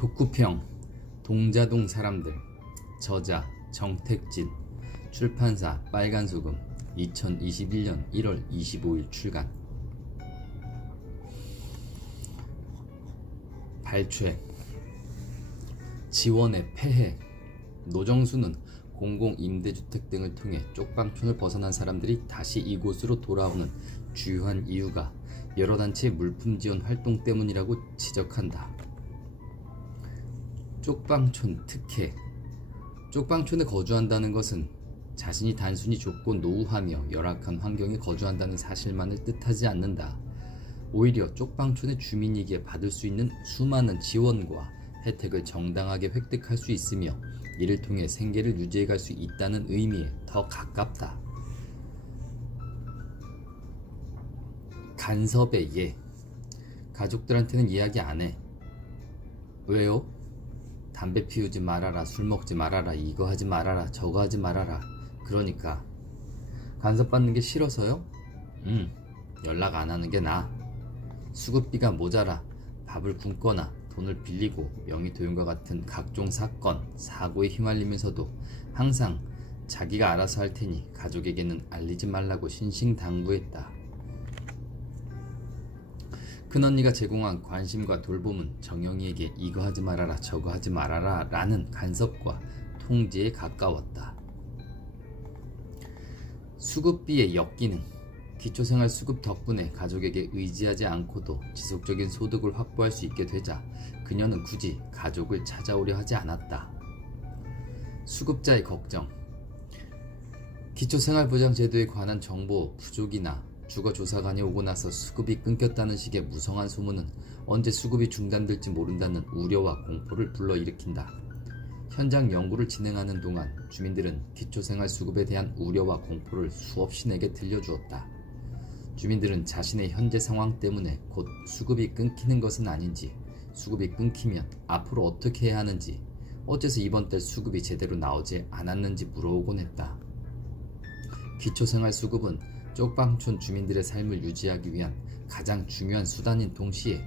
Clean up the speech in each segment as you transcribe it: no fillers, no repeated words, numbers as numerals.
독후평 동자동 사람들. 저자 정택진. 출판사 빨간소금. 2021년 1월 25일 출간. 발췌. 지원의 폐해. 노정수는 공공임대주택 등을 통해 쪽방촌을 벗어난 사람들이 다시 이곳으로 돌아오는 주요한 이유가 여러 단체의 물품 지원 활동 때문이라고 지적한다. 쪽방촌 특혜. 쪽방촌에 거주한다는 것은 자신이 단순히 좁고 노후하며 열악한 환경에 거주한다는 사실만을 뜻하지 않는다. 오히려 쪽방촌의 주민이기에 받을 수 있는 수많은 지원과 혜택을 정당하게 획득할 수 있으며 이를 통해 생계를 유지해갈 수 있다는 의미에 더 가깝다. 간섭의 예. 가족들한테는 이야기 안 해. 왜요? 담배 피우지 말아라, 술 먹지 말아라, 이거 하지 말아라, 저거 하지 말아라. 그러니까 간섭받는 게 싫어서요? 연락 안 하는 게 나아. 수급비가 모자라 밥을 굶거나 돈을 빌리고 명의도용과 같은 각종 사건, 사고에 휘말리면서도 항상 자기가 알아서 할 테니 가족에게는 알리지 말라고 신신당부했다. 큰언니가 제공한 관심과 돌봄은 정영이에게 이거 하지 말아라, 저거 하지 말아라 라는 간섭과 통제에 가까웠다. 수급비의 역기능. 기초생활수급 덕분에 가족에게 의지하지 않고도 지속적인 소득을 확보할 수 있게 되자 그녀는 굳이 가족을 찾아오려 하지 않았다. 수급자의 걱정. 기초생활보장제도에 관한 정보 부족이나 주거조사관이 오고 나서 수급이 끊겼다는 식의 무성한 소문은 언제 수급이 중단될지 모른다는 우려와 공포를 불러일으킨다. 현장 연구를 진행하는 동안 주민들은 기초생활수급에 대한 우려와 공포를 수없이 내게 들려주었다. 주민들은 자신의 현재 상황 때문에 곧 수급이 끊기는 것은 아닌지, 수급이 끊기면 앞으로 어떻게 해야 하는지, 어째서 이번 달 수급이 제대로 나오지 않았는지 물어오곤 했다. 기초생활수급은 쪽방촌 주민들의 삶을 유지하기 위한 가장 중요한 수단인 동시에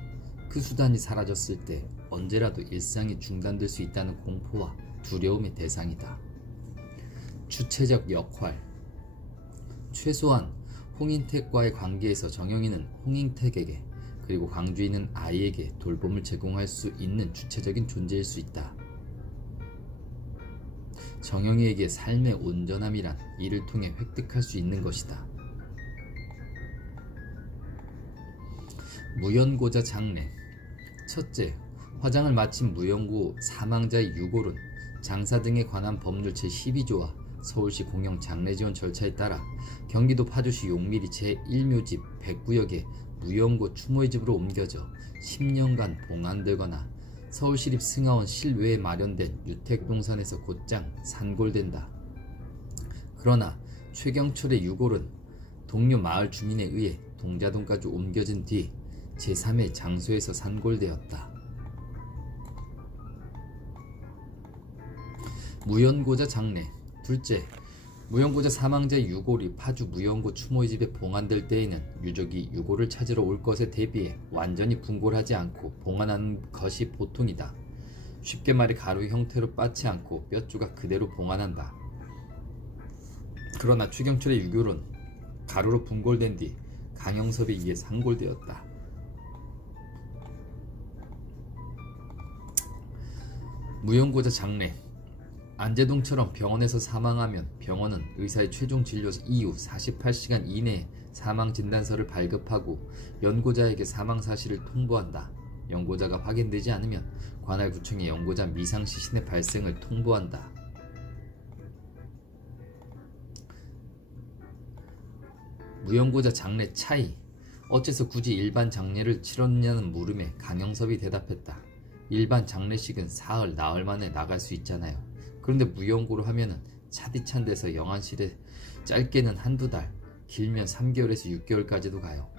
그 수단이 사라졌을 때 언제라도 일상이 중단될 수 있다는 공포와 두려움의 대상이다. 주체적 역할. 최소한 홍인택과의 관계에서 정영이는 홍인택에게 그리고 광주에 있는 아이에게 돌봄을 제공할 수 있는 주체적인 존재일 수 있다. 정영이에게 삶의 온전함이란 이를 통해 획득할 수 있는 것이다. 무연고자 장례. 첫째, 화장을 마친 무연고 사망자의 유골은 장사 등에 관한 법률 제12조와 서울시 공영 장례지원 절차에 따라 경기도 파주시 용미리 제1묘집 100구역의 무연고 추모의 집으로 옮겨져 10년간 봉안되거나 서울시립 승하원 실외에 마련된 유택동산에서 곧장 산골된다. 그러나 최경철의 유골은 동료 마을 주민에 의해 동자동까지 옮겨진 뒤 제3의 장소에서 산골되었다. 무연고자 장례. 둘째, 무연고자 사망자의 유골이 파주 무연고 추모의 집에 봉안될 때에는 유족이 유골을 찾으러 올 것에 대비해 완전히 분골하지 않고 봉안하는 것이 보통이다. 쉽게 말해 가루 형태로 빠지 않고 뼈 조각 그대로 봉안한다. 그러나 최경철의 유골은 가루로 분골된 뒤 강영섭에 의해 산골되었다. 무연고자 장례. 안재동처럼 병원에서 사망하면 병원은 의사의 최종 진료 이후 48시간 이내에 사망진단서를 발급하고 연고자에게 사망사실을 통보한다. 연고자가 확인되지 않으면 관할구청에 연고자 미상시신의 발생을 통보한다. 무연고자 장례 차이. 어째서 굳이 일반 장례를 치렀냐는 물음에 강영섭이 대답했다. 일반 장례식은 사흘, 나흘 만에 나갈 수 있잖아요. 그런데 무연고로 하면은 차디찬 데서 영안실에 짧게는 한두 달, 길면 3개월에서 6개월까지도 가요.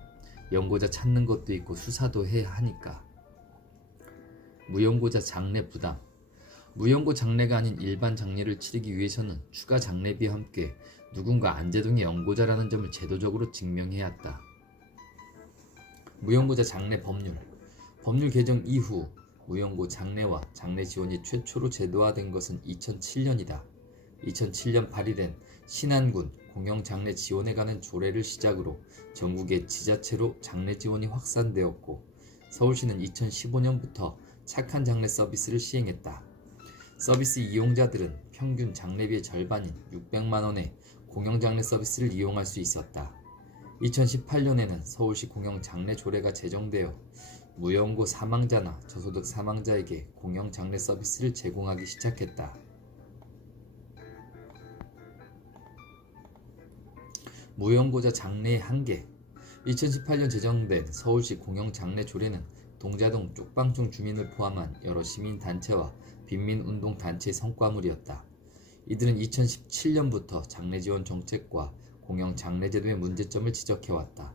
연고자 찾는 것도 있고 수사도 해야 하니까. 무연고자 장례 부담. 무연고 장례가 아닌 일반 장례를 치르기 위해서는 추가 장례비와 함께 누군가 안재동의 연고자라는 점을 제도적으로 증명해야 한다. 무연고자 장례 법률 개정 이후 무연고 장례와 장례 지원이 최초로 제도화된 것은 2007년이다. 2007년 발의된 신안군 공영장례 지원에 관한 조례를 시작으로 전국의 지자체로 장례 지원이 확산되었고 서울시는 2015년부터 착한 장례 서비스를 시행했다. 서비스 이용자들은 평균 장례비의 절반인 600만 원의 공영장례 서비스를 이용할 수 있었다. 2018년에는 서울시 공영장례 조례가 제정되어 무연고 사망자나 저소득 사망자에게 공영장례 서비스를 제공하기 시작했다. 무연고자 장례의 한계. 2018년 제정된 서울시 공영장례 조례는 동자동 쪽방촌 주민을 포함한 여러 시민단체와 빈민운동단체의 성과물이었다. 이들은 2017년부터 장례지원 정책과 공영장례제도의 문제점을 지적해왔다.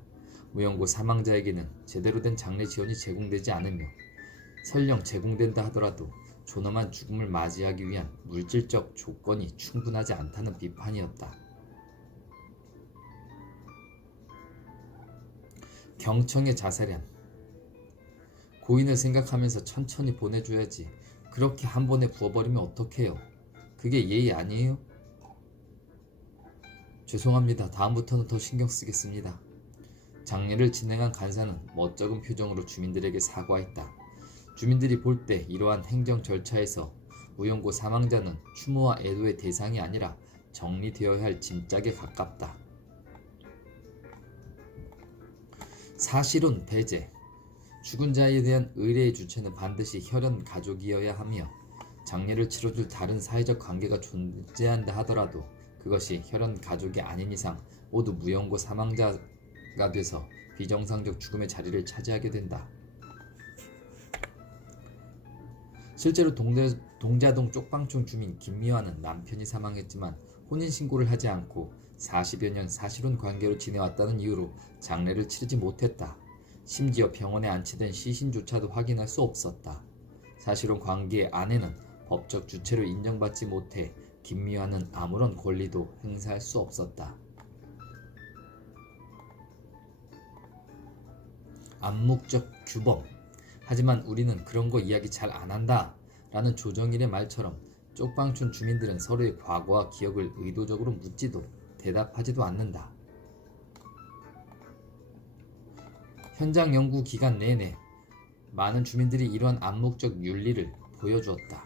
무연고 사망자에게는 제대로 된 장례 지원이 제공되지 않으며 설령 제공된다 하더라도 존엄한 죽음을 맞이하기 위한 물질적 조건이 충분하지 않다는 비판이었다. 경청의 자살ям. 고인을 생각하면서 천천히 보내줘야지 그렇게 한 번에 부어버리면 어떡해요? 그게 예의 아니에요? 죄송합니다. 다음부터는 더 신경 쓰겠습니다. 장례를 진행한 간사는 멋쩍은 표정으로 주민들에게 사과했다. 주민들이 볼 때 이러한 행정 절차에서 무연고 사망자는 추모와 애도의 대상이 아니라 정리되어야 할 짐짝에 가깝다. 사실혼 배제. 죽은 자에 대한 의례의 주체는 반드시 혈연 가족이어야 하며 장례를 치러줄 다른 사회적 관계가 존재한다 하더라도 그것이 혈연 가족이 아닌 이상 모두 무연고 사망자가 돼서 비정상적 죽음의 자리를 차지하게 된다. 실제로 동자동 쪽방촌 주민 김미화는 남편이 사망했지만 혼인신고를 하지 않고 40여 년 사실혼 관계로 지내왔다는 이유로 장례를 치르지 못했다. 심지어 병원에 안치된 시신조차도 확인할 수 없었다. 사실혼 관계의 아내는 법적 주체로 인정받지 못해 김미화는 아무런 권리도 행사할 수 없었다. 암묵적 규범. 하지만 우리는 그런 거 이야기 잘 안 한다 라는 조정일의 말처럼 쪽방촌 주민들은 서로의 과거와 기억을 의도적으로 묻지도 대답하지도 않는다. 현장 연구 기간 내내 많은 주민들이 이러한 암묵적 윤리를 보여주었다.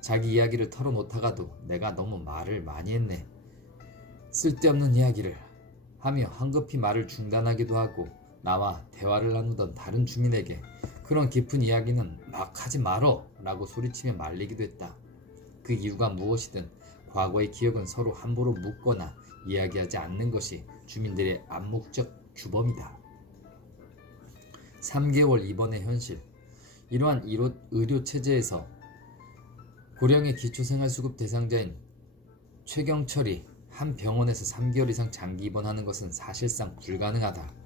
자기 이야기를 털어놓다가도 내가 너무 말을 많이 했네. 쓸데없는 이야기를 하며 황급히 말을 중단하기도 하고 나와 대화를 나누던 다른 주민에게 그런 깊은 이야기는 막 하지 말어 라고 소리치며 말리기도 했다. 그 이유가 무엇이든 과거의 기억은 서로 함부로 묻거나 이야기하지 않는 것이 주민들의 암묵적 규범이다. 3개월 입원의 현실. 이러한 의료체제에서 고령의 기초생활수급 대상자인 최경철이 한 병원에서 3개월 이상 장기 입원하는 것은 사실상 불가능하다.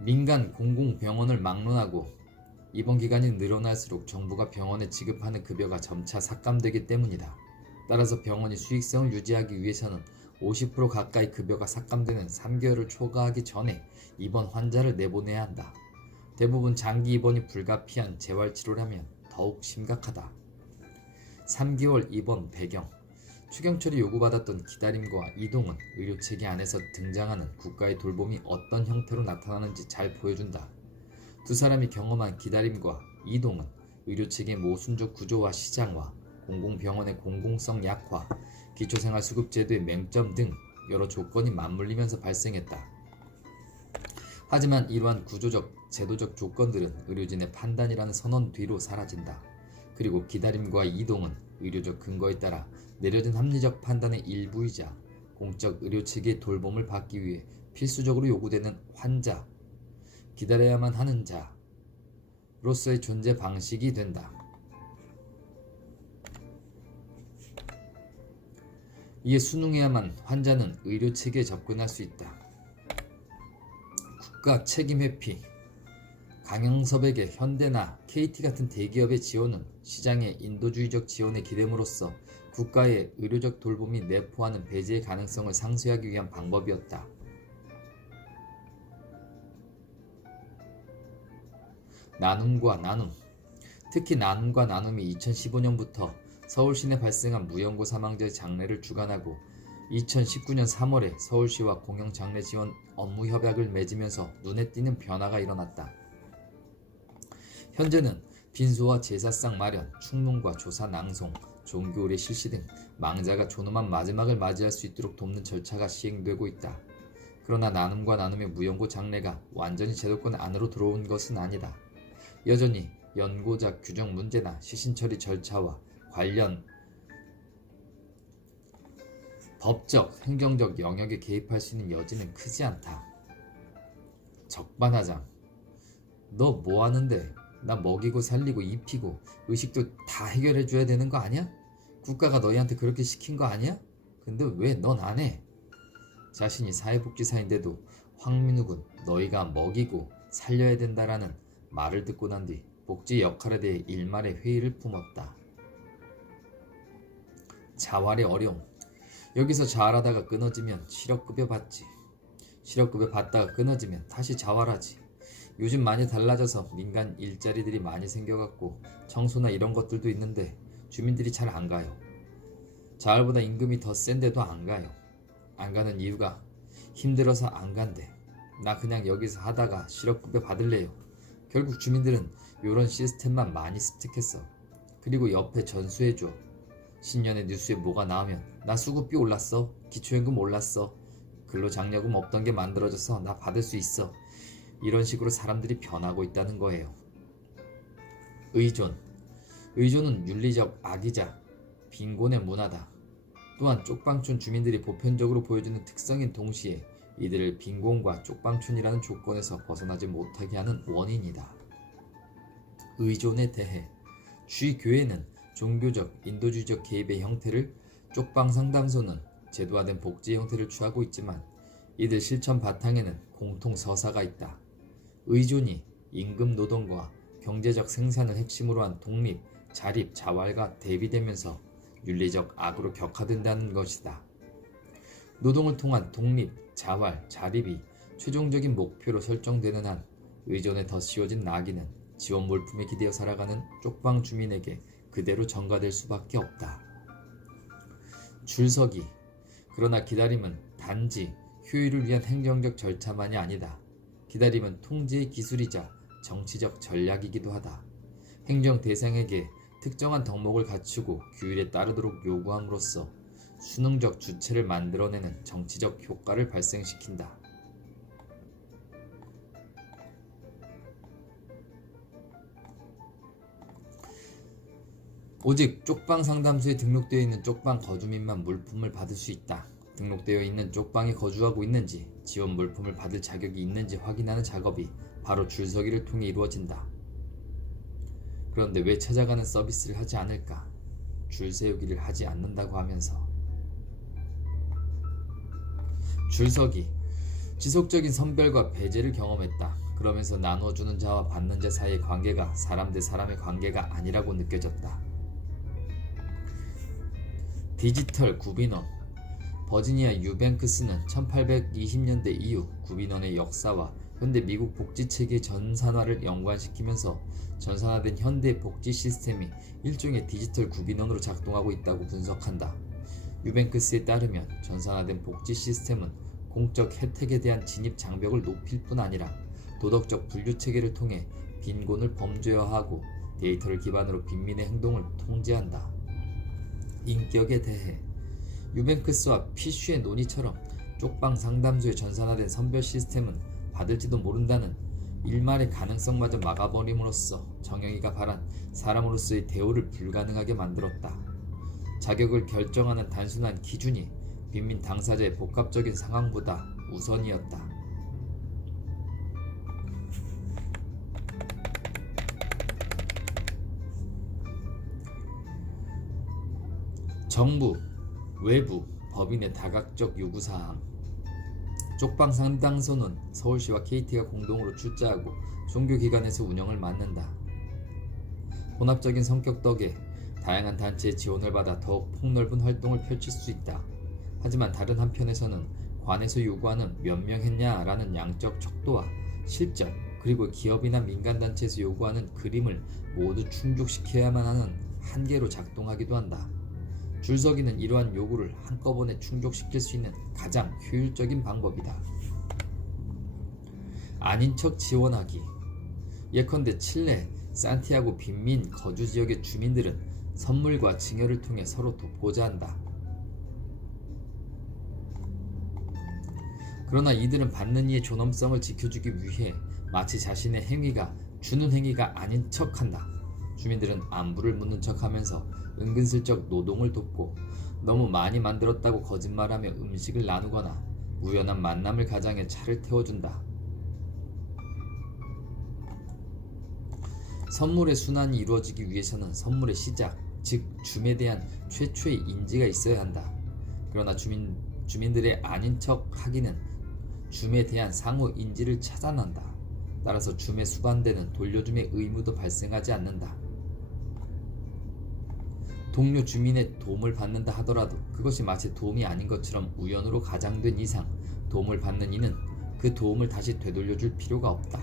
민간 공공병원을 막론하고 입원 기간이 늘어날수록 정부가 병원에 지급하는 급여가 점차 삭감되기 때문이다. 따라서 병원이 수익성을 유지하기 위해서는 50% 가까이 급여가 삭감되는 3개월을 초과하기 전에 입원 환자를 내보내야 한다. 대부분 장기 입원이 불가피한 재활치료를 하면 더욱 심각하다. 3개월 입원 배경. 최경철이 요구받았던 기다림과 이동은 의료체계 안에서 등장하는 국가의 돌봄이 어떤 형태로 나타나는지 잘 보여준다. 두 사람이 경험한 기다림과 이동은 의료체계의 모순적 구조와 시장화, 공공병원의 공공성 약화, 기초생활수급제도의 맹점 등 여러 조건이 맞물리면서 발생했다. 하지만 이러한 구조적, 제도적 조건들은 의료진의 판단이라는 선언 뒤로 사라진다. 그리고 기다림과 이동은 의료적 근거에 따라 내려진 합리적 판단의 일부이자 공적 의료체계의 돌봄을 받기 위해 필수적으로 요구되는 환자, 기다려야만 하는 자로서의 존재 방식이 된다. 이에 순응해야만 환자는 의료체계에 접근할 수 있다. 국가 책임 회피. 강영섭에게 현대나 KT 같은 대기업의 지원은 시장의 인도주의적 지원에 기댐으로써 국가의 의료적 돌봄이 내포하는 배제의 가능성을 상쇄하기 위한 방법이었다. 나눔과 나눔. 특히 나눔과 나눔이 2015년부터 서울시내 발생한 무연고 사망자의 장례를 주관하고 2019년 3월에 서울시와 공영장례 지원 업무 협약을 맺으면서 눈에 띄는 변화가 일어났다. 현재는 빈소와 제사상 마련, 충문과 조사 낭송, 종교의례 실시 등 망자가 존엄한 마지막을 맞이할 수 있도록 돕는 절차가 시행되고 있다. 그러나 나눔과 나눔의 무연고 장례가 완전히 제도권 안으로 들어온 것은 아니다. 여전히 연고자 규정 문제나 시신 처리 절차와 관련 법적, 행정적 영역에 개입할 수 있는 여지는 크지 않다. 적반하장. 너 뭐 하는데? 나 먹이고 살리고 입히고 의식도 다 해결해줘야 되는 거 아니야? 국가가 너희한테 그렇게 시킨 거 아니야? 근데 왜 넌 안 해? 자신이 사회복지사인데도 황민욱은 너희가 먹이고 살려야 된다라는 말을 듣고 난 뒤 복지 역할에 대해 일말의 회의를 품었다. 자활의 어려움. 여기서 자활하다가 끊어지면 실업급여 받지. 실업급여 받다가 끊어지면 다시 자활하지. 요즘 많이 달라져서 민간 일자리들이 많이 생겨갖고 청소나 이런 것들도 있는데 주민들이 잘 안 가요. 자활보다 임금이 더 센데도 안 가요. 안 가는 이유가 힘들어서 안 간대. 나 그냥 여기서 하다가 실업급여 받을래요. 결국 주민들은 요런 시스템만 많이 습득했어. 그리고 옆에 전수해줘. 신년에 뉴스에 뭐가 나오면 나 수급비 올랐어. 기초연금 올랐어. 근로장려금 없던 게 만들어져서 나 받을 수 있어. 이런 식으로 사람들이 변하고 있다는 거예요. 의존. 의존은 윤리적 악이자 빈곤의 문화다. 또한 쪽방촌 주민들이 보편적으로 보여주는 특성인 동시에 이들을 빈곤과 쪽방촌이라는 조건에서 벗어나지 못하게 하는 원인이다. 의존에 대해 주의 교회는 종교적, 인도주의적 개입의 형태를, 쪽방상담소는 제도화된 복지 형태를 취하고 있지만 이들 실천 바탕에는 공통 서사가 있다. 의존이 임금 노동과 경제적 생산을 핵심으로 한 독립, 자립, 자활과 대비되면서 윤리적 악으로 격화된다는 것이다. 노동을 통한 독립, 자활, 자립이 최종적인 목표로 설정되는 한 의존에 더 씌워진 낙인은 지원 물품에 기대어 살아가는 쪽방 주민에게 그대로 전가될 수밖에 없다. 줄서기. 그러나 기다림은 단지 효율을 위한 행정적 절차만이 아니다. 기다림은 통제의 기술이자 정치적 전략이기도 하다. 행정 대상에게 특정한 덕목을 갖추고 규율에 따르도록 요구함으로써 수능적 주체를 만들어내는 정치적 효과를 발생시킨다. 오직 쪽방 상담소에 등록되어 있는 쪽방 거주민만 물품을 받을 수 있다. 등록되어 있는 쪽방에 거주하고 있는지, 지원 물품을 받을 자격이 있는지 확인하는 작업이 바로 줄서기를 통해 이루어진다. 그런데 왜 찾아가는 서비스를 하지 않을까? 줄 세우기를 하지 않는다고 하면서. 줄서기. 지속적인 선별과 배제를 경험했다. 그러면서 나누어주는 자와 받는 자 사이의 관계가 사람 대 사람의 관계가 아니라고 느껴졌다. 디지털 구빈원. 버지니아 유뱅크스는 1820년대 이후 구빈원의 역사와 현대 미국 복지체계의 전산화를 연관시키면서 전산화된 현대 복지 시스템이 일종의 디지털 구빈원으로 작동하고 있다고 분석한다. 유뱅크스에 따르면 전산화된 복지 시스템은 공적 혜택에 대한 진입 장벽을 높일 뿐 아니라 도덕적 분류체계를 통해 빈곤을 범죄화하고 데이터를 기반으로 빈민의 행동을 통제한다. 인격에 대해 유뱅크스와 피쉬의 논의처럼 쪽방 상담소의 전산화된 선별 시스템은 받을지도 모른다는 일말의 가능성마저 막아버림으로써 정영이가 바란 사람으로서의 대우를 불가능하게 만들었다. 자격을 결정하는 단순한 기준이 빈민 당사자의 복합적인 상황보다 우선이었다. 정부, 외부, 법인의 다각적 요구사항. 쪽방 상담소는 서울시와 KT가 공동으로 출자하고 종교기관에서 운영을 맡는다. 혼합적인 성격 덕에 다양한 단체의 지원을 받아 더욱 폭넓은 활동을 펼칠 수 있다. 하지만 다른 한편에서는 관에서 요구하는 몇 명 했냐라는 양적 척도와 실적, 그리고 기업이나 민간단체에서 요구하는 그림을 모두 충족시켜야만 하는 한계로 작동하기도 한다. 줄서기는 이러한 요구를 한꺼번에 충족시킬 수 있는 가장 효율적인 방법이다. 아닌 척 지원하기. 예컨대 칠레 산티아고 빈민 거주 지역의 주민들은 선물과 증여를 통해 서로 돕고자 한다. 그러나 이들은 받는 이의 존엄성을 지켜주기 위해 마치 자신의 행위가 주는 행위가 아닌 척한다. 주민들은 안부를 묻는 척하면서 은근슬쩍 노동을 돕고 너무 많이 만들었다고 거짓말하며 음식을 나누거나 우연한 만남을 가장해 차를 태워준다. 선물의 순환이 이루어지기 위해서는 선물의 시작, 즉 줌에 대한 최초의 인지가 있어야 한다. 그러나 주민들의 아닌 척 하기는 줌에 대한 상호 인지를 차단한다. 따라서 줌에 수반되는 돌려줌의 의무도 발생하지 않는다. 동료 주민의 도움을 받는다 하더라도 그것이 마치 도움이 아닌 것처럼 우연으로 가장된 이상 도움을 받는 이는 그 도움을 다시 되돌려줄 필요가 없다.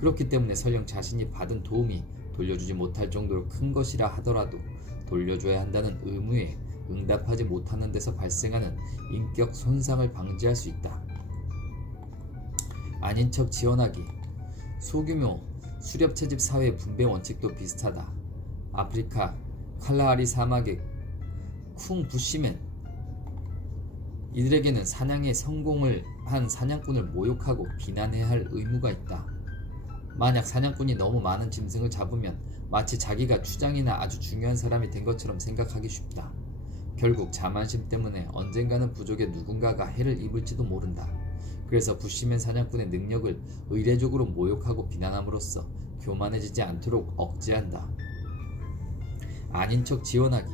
그렇기 때문에 설령 자신이 받은 도움이 돌려주지 못할 정도로 큰 것이라 하더라도 돌려줘야 한다는 의무에 응답하지 못하는 데서 발생하는 인격 손상을 방지할 수 있다. 아닌 척 지원하기. 소규모 수렵채집 사회의 분배 원칙도 비슷하다. 아프리카 칼라하리 사막의 쿵 부시맨, 이들에게는 사냥에 성공을 한 사냥꾼을 모욕하고 비난해야 할 의무가 있다. 만약 사냥꾼이 너무 많은 짐승을 잡으면 마치 자기가 추장이나 아주 중요한 사람이 된 것처럼 생각하기 쉽다. 결국 자만심 때문에 언젠가는 부족의 누군가가 해를 입을지도 모른다. 그래서 부시맨 사냥꾼의 능력을 의례적으로 모욕하고 비난함으로써 교만해지지 않도록 억제한다. 아닌 척 지원하기.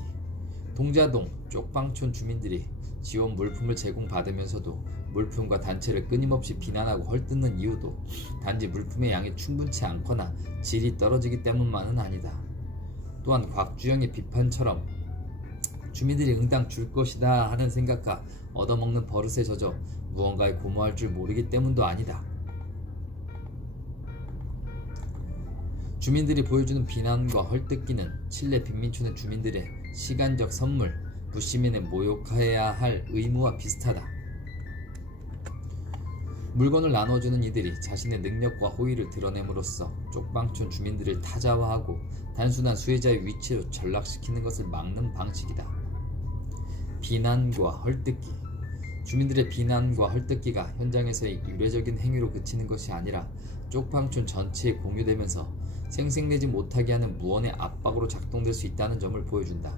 동자동 쪽방촌 주민들이 지원 물품을 제공받으면서도 물품과 단체를 끊임없이 비난하고 헐뜯는 이유도 단지 물품의 양이 충분치 않거나 질이 떨어지기 때문만은 아니다. 또한 곽주영의 비판처럼 주민들이 응당 줄 것이다 하는 생각과 얻어먹는 버릇에 젖어 무언가에 고마워할 줄 모르기 때문도 아니다. 주민들이 보여주는 비난과 헐뜯기는 칠레 빈민촌의 주민들의 시간적 선물, 부시민을 모욕해야 할 의무와 비슷하다. 물건을 나눠주는 이들이 자신의 능력과 호의를 드러냄으로써 쪽방촌 주민들을 타자화하고 단순한 수혜자의 위치로 전락시키는 것을 막는 방식이다. 비난과 헐뜯기. 주민들의 비난과 헐뜯기가 현장에서의 유례적인 행위로 그치는 것이 아니라 쪽방촌 전체에 공유되면서 생색내지 못하게 하는 무언의 압박으로 작동될 수 있다는 점을 보여준다.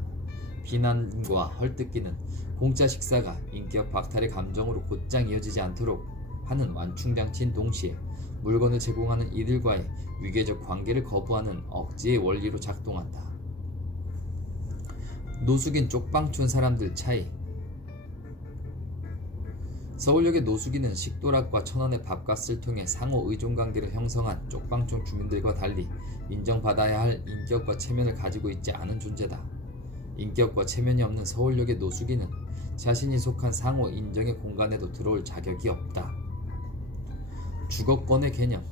비난과 헐뜯기는 공짜 식사가 인격 박탈의 감정으로 곧장 이어지지 않도록 하는 완충장치인 동시에 물건을 제공하는 이들과의 위계적 관계를 거부하는 억제의 원리로 작동한다. 노숙인 쪽방촌 사람들 차이. 서울역의 노숙인은 식도락과 천원의 밥값을 통해 상호 의존관계를 형성한 쪽방촌 주민들과 달리 인정받아야 할 인격과 체면을 가지고 있지 않은 존재다. 인격과 체면이 없는 서울역의 노숙인은 자신이 속한 상호 인정의 공간에도 들어올 자격이 없다. 주거권의 개념.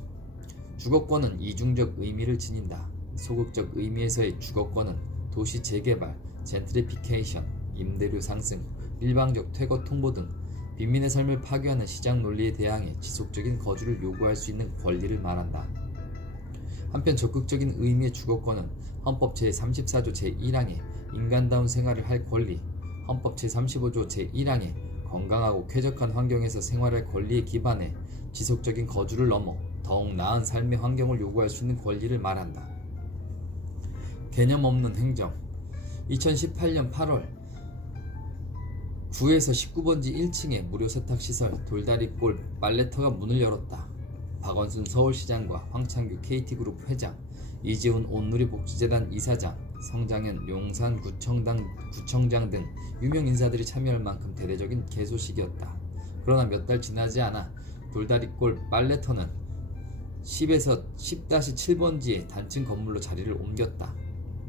주거권은 이중적 의미를 지닌다. 소극적 의미에서의 주거권은 도시 재개발, 젠트리피케이션, 임대료 상승, 일방적 퇴거 통보 등 빈민의 삶을 파괴하는 시장 논리에 대항해 지속적인 거주를 요구할 수 있는 권리를 말한다. 한편 적극적인 의미의 주거권은 헌법 제34조 제1항에 인간다운 생활을 할 권리, 헌법 제35조 제1항에 건강하고 쾌적한 환경에서 생활할 권리에 기반해 지속적인 거주를 넘어 더욱 나은 삶의 환경을 요구할 수 있는 권리를 말한다. 개념 없는 행정. 2018년 8월 9에서 19번지 1층에 무료 세탁시설 돌다리골 빨래터가 문을 열었다. 박원순 서울시장과 황창규 KT그룹 회장, 이재훈 온누리복지재단 이사장, 성장현 용산구청장 등 유명 인사들이 참여할 만큼 대대적인 개소식이었다. 그러나 몇 달 지나지 않아 돌다리골 빨래터는 10에서 10-7번지의 단층 건물로 자리를 옮겼다.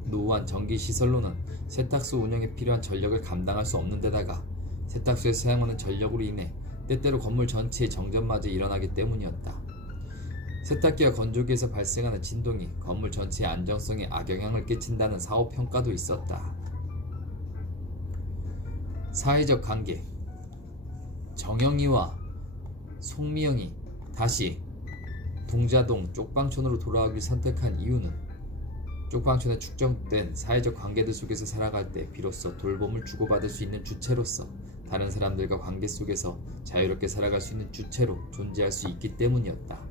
노후한 전기시설로는 세탁소 운영에 필요한 전력을 감당할 수 없는 데다가 세탁소에서 사용하는 전력으로 인해 때때로 건물 전체의 정전마저 일어나기 때문이었다. 세탁기와 건조기에서 발생하는 진동이 건물 전체의 안정성에 악영향을 끼친다는 사후평가도 있었다. 사회적 관계. 정영이와 송미영이 다시 동자동 쪽방촌으로 돌아오길 선택한 이유는 쪽방촌에 축적된 사회적 관계들 속에서 살아갈 때 비로소 돌봄을 주고받을 수 있는 주체로서 다른 사람들과 관계 속에서 자유롭게 살아갈 수 있는 주체로 존재할 수 있기 때문이었다.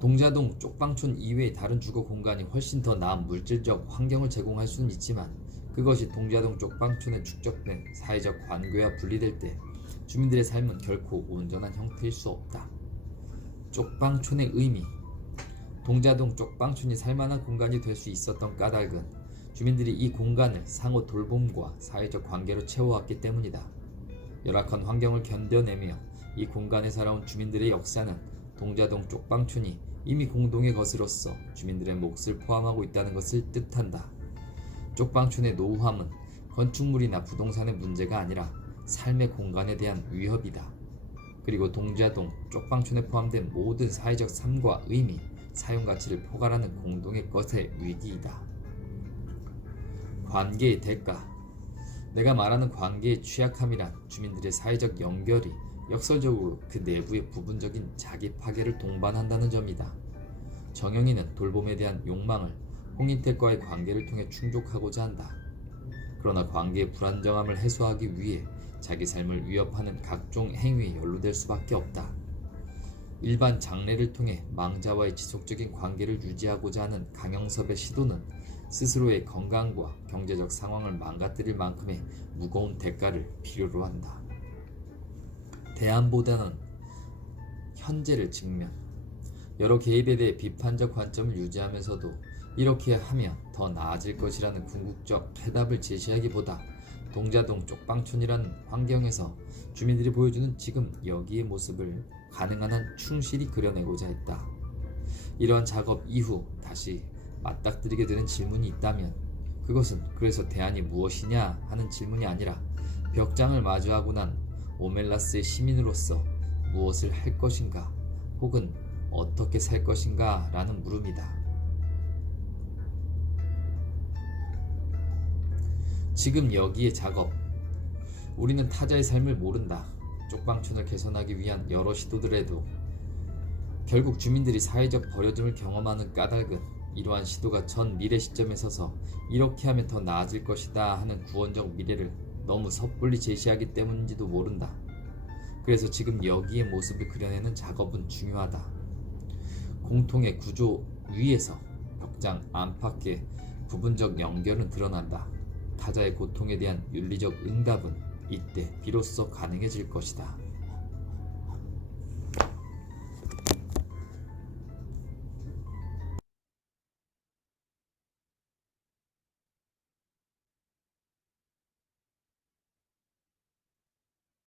동자동 쪽방촌 이외의 다른 주거 공간이 훨씬 더 나은 물질적 환경을 제공할 수는 있지만 그것이 동자동 쪽방촌에 축적된 사회적 관계와 분리될 때 주민들의 삶은 결코 온전한 형태일 수 없다. 쪽방촌의 의미. 동자동 쪽방촌이 살만한 공간이 될 수 있었던 까닭은 주민들이 이 공간을 상호 돌봄과 사회적 관계로 채워왔기 때문이다. 열악한 환경을 견뎌내며 이 공간에 살아온 주민들의 역사는 동자동 쪽방촌이 이미 공동의 것으로서 주민들의 몫을 포함하고 있다는 것을 뜻한다. 쪽방촌의 노후함은 건축물이나 부동산의 문제가 아니라 삶의 공간에 대한 위협이다. 그리고 동자동 쪽방촌에 포함된 모든 사회적 삶과 의미, 사용가치를 포괄하는 공동의 것의 위기이다. 관계의 대가. 내가 말하는 관계의 취약함이란 주민들의 사회적 연결이 역설적으로 그 내부의 부분적인 자기 파괴를 동반한다는 점이다. 정영이는 돌봄에 대한 욕망을 홍인택과의 관계를 통해 충족하고자 한다. 그러나 관계의 불안정함을 해소하기 위해 자기 삶을 위협하는 각종 행위에 연루될 수밖에 없다. 일반 장례를 통해 망자와의 지속적인 관계를 유지하고자 하는 강영섭의 시도는 스스로의 건강과 경제적 상황을 망가뜨릴 만큼의 무거운 대가를 필요로 한다. 대안보다는 현재를 직면. 여러 개입에 대해 비판적 관점을 유지하면서도 이렇게 하면 더 나아질 것이라는 궁극적 해답을 제시하기보다 동자동 쪽방촌이라는 환경에서 주민들이 보여주는 지금 여기의 모습을 가능한 한 충실히 그려내고자 했다. 이러한 작업 이후 다시 맞닥뜨리게 되는 질문이 있다면 그것은 그래서 대안이 무엇이냐 하는 질문이 아니라 벽장을 마주하고 난 오멜라스의 시민으로서 무엇을 할 것인가 혹은 어떻게 살 것인가 라는 물음이다. 지금 여기의 작업. 우리는 타자의 삶을 모른다. 쪽방촌을 개선하기 위한 여러 시도들에도 결국 주민들이 사회적 버려짐을 경험하는 까닭은 이러한 시도가 전 미래 시점에 서서 이렇게 하면 더 나아질 것이다 하는 구원적 미래를 너무 섣불리 제시하기 때문인지도 모른다. 그래서 지금 여기의 모습을 그려내는 작업은 중요하다. 공통의 구조 위에서 벽장 안팎의 부분적 연결은 드러난다. 타자의 고통에 대한 윤리적 응답은 이때 비로소 가능해질 것이다.